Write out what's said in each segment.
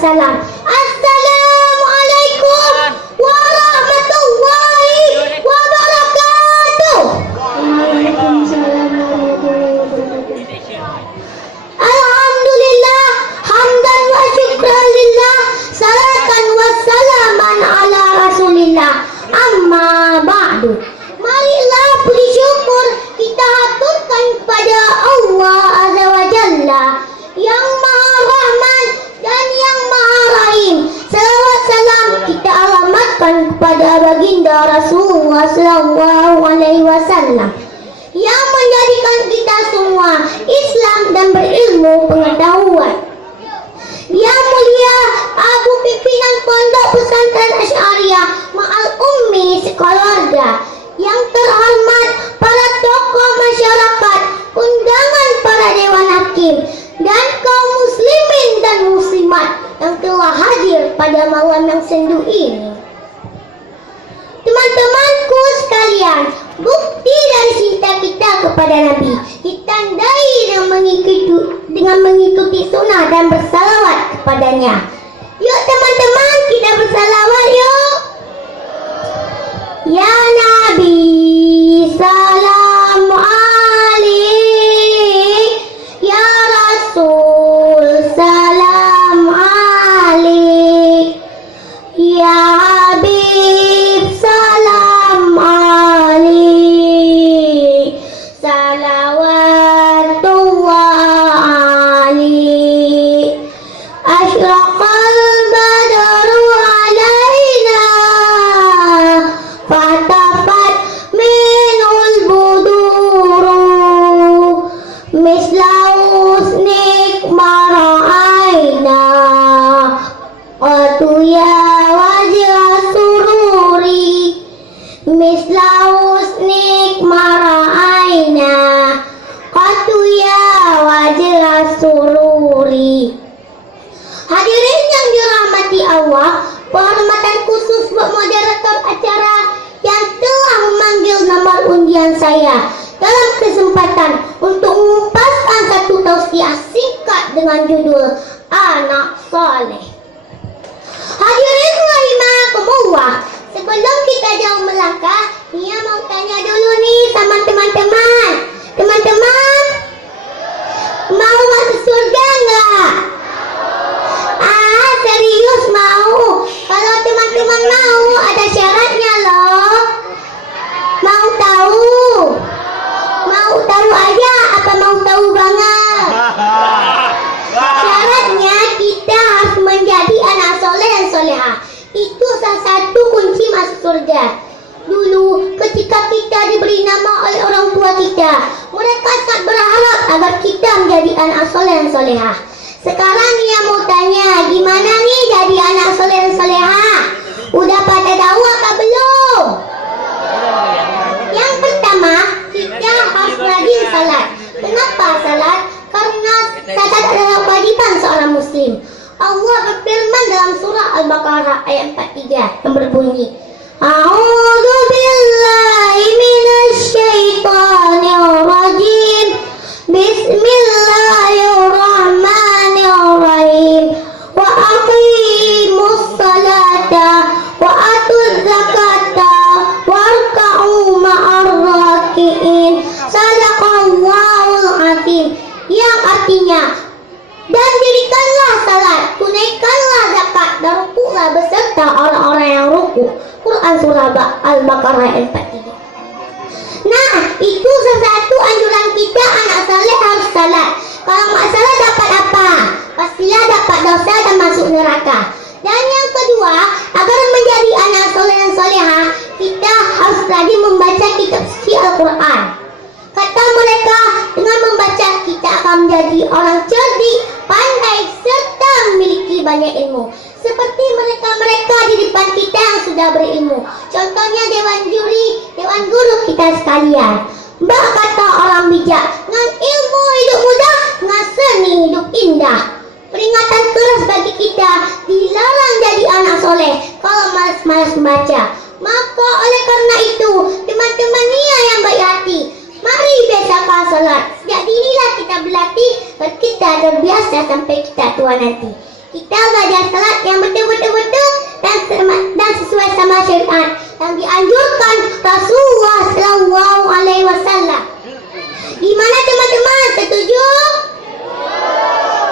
salam. Assalamualaikum warahmatullahi wabarakatuh. Waalaikumsalam warahmatullahi wabarakatuh. Alhamdulillah, hamdan wa syukran lillah, salatan wa salaman ala rasulillah. Amma ba'du. Marilah puji syukur kita haturkan kepada Allah Azza wa Jalla yang Maha Rahman dan yang Maha Rahim. Salawat salam kita alamatkan kepada baginda Rasulullah sallallahu alaihi wasallam yang menjadikan kita semua Islam dan berilmu pengetahuan. Yang mulia Abu Pimpinan Pondok Pesantren Asy'ariyah Ma'al Ummi sekeluarga, yang terhormat para tokoh masyarakat, undangan para dewan hakim, dan kaum muslimin dan muslimat yang telah hadir pada malam yang sendu ini. Teman-temanku sekalian, bukti dari cinta kita kepada Nabi ditandai dengan mengikuti sunnah dan bersalawat kepadanya. Yuk teman-teman, kita bersalawat yuk. Ya Nabi, salam alaik. Ya Rasul, salam alaik. Ya Habib, salam alaik. Salawatullah alaik. Asyraqal badru alaina, fatafat minul buduru, mislaus nikmaraina, qatuya wajah sururi, mislaus nikmaraina, qatuya wajah sururi. Hadirin yang dirahmati Allah, penghormatan khusus buat moderator acara yang telah memanggil nomor undian saya dalam kesempatan untuk mengumpaskan satu tausiah singkat dengan judul Anak Saleh. Hadirin rahimakumullah, sebelum kita jauh melangkah, Nia mau tanya dulu nih sama teman-teman. Teman-teman, mau masuk surga enggak? Serius mau? Kalau teman-teman mau, ada syaratnya loh. Mau tahu? Mau tahu aja apa mau tahu banget? Syaratnya kita harus menjadi anak soleh dan solehah. Itu salah satu kunci masuk surga. Dulu ketika kita diberi nama oleh orang tua kita, mereka sangat berharap agar kita menjadi anak soleh dan solehah. Sekarang dia mau tanya, gimana nih jadi anak soleh dan solehah? Udah pada tahu apa belum? Yang pertama, kita harus rajin salat. Kenapa salat? Karena salat adalah kewajiban seorang muslim. Allah berfirman dalam surah Al-Baqarah ayat 43 yang berbunyi, A'udzu billahi minasy syaithanir rajim. Bismillahirrahmanirrahim. Wa aqimus salata wa atuz zakata warka'u ma'ar raki'in. Sadaqallahul azim. Yang artinya, dan dirikanlah salat, tunaikanlah zakat, dan rukuklah beserta orang-orang yang rukuk. Quran surah Al-Baqarah ayat 43. Nah, itu salah satu anjuran kita, anak saleh harus salat. Kalau nggak salat dapat apa? Pastilah dapat dosa dan masuk neraka. Dan yang kedua, agar menjadi anak soleh dan solehah, kita harus rajin membaca kitab suci Al-Quran. Kata mereka, dengan membaca kita akan menjadi orang cerdik, pandai, serta memiliki banyak ilmu. Seperti mereka-mereka di depan kita yang sudah berilmu. Contohnya dewan juri, dewan guru kita sekalian. Mbak kata orang bijak, dengan ilmu hidup mudah, dengan seni hidup indah. Peringatan keras bagi kita, dilarang jadi anak soleh kalau malas-malas membaca. Maka oleh karena itu, teman-teman Nia yang baik hati, mari biasakan salat. Sejak dinilah kita berlatih, dan kita terbiasa sampai kita tua nanti. Kita belajar salat yang betul-betul dan sesuai sama syariat yang dianjurkan Rasulullah Shallallahu Alaihi Wasallam. Gimana teman-teman? Setuju?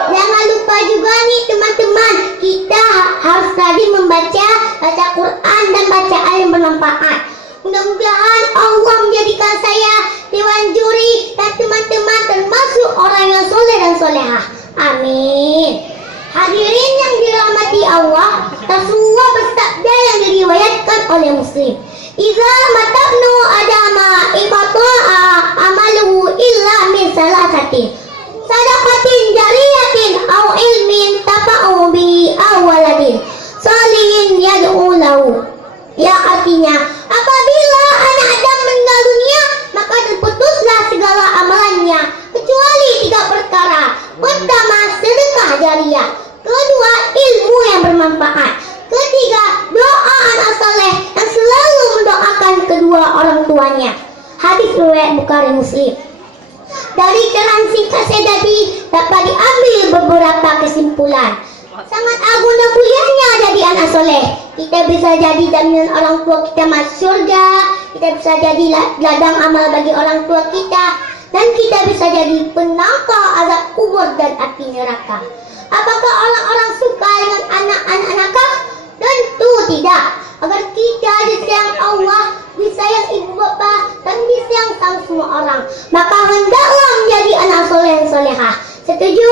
Jangan lupa juga nih teman-teman, kita harus rajin baca Quran dan bacaan yang bermanfaat. Mudah-mudahan Allah menjadikan saya dewan juri dan teman-teman termasuk orang yang soleh dan solehah. Amin. Hadirin yang dirahmati Allah, Rasulullah bersabda yang diriwayatkan oleh Muslim, "Idza matabnu adama iqata'a amaluhu illa min salasatin. Sadaqatin jariyatin au ilmin tafa'u bi awaladin salihin yad'u lahu." Ya, artinya apabila anak Adam meninggal dunia, maka terputuslah segala amalannya kecuali 3 perkara. Pertama, sedekah jariah. Kedua, ilmu yang bermanfaat. Ketiga, doa anak soleh yang selalu mendoakan kedua orang tuanya. Hadis riwayat Bukhari Muslim. Dari keterangan singkat saya tadi dapat diambil beberapa kesimpulan. Sangat agung dan mulianya jadi anak soleh. Kita bisa jadi jaminan orang tua kita masuk surga. Kita bisa jadi ladang amal bagi orang tua kita. Dan kita bisa jadi penangkal azab kubur dan api neraka. Apakah orang-orang suka dengan anak-anak nakal? Tentu tidak. Agar kita disayang Allah, disayang ibu bapa, dan disayang sang semua orang, maka hendaklah menjadi anak soleh dan solehah. Setuju?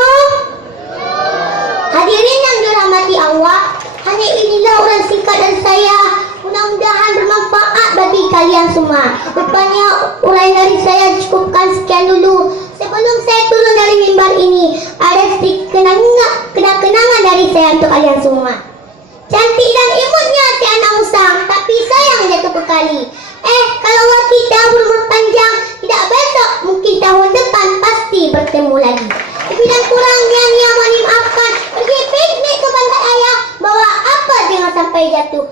Hadirin yang dirahmati Allah, hanya inilah uraian singkat dari saya. Mudah-mudahan bermanfaat bagi kalian semua. Rupanya uraian dari saya cukupkan sekian dulu. Sebelum saya turun dari mimbar ini, ada sedikit kenang-kenangan dari saya untuk kalian semua. Cantik dan imutnya si anak musang, tapi sayang jatuh kekali. Kalau kita berumur panjang, tidak besok, mungkin tahun depan pasti bertemu lagi. Lebih dan kurangnya Nia mohon dimaafkan. Pergi piknik ke pantai ayah, bawa apa jangan sampai jatuh.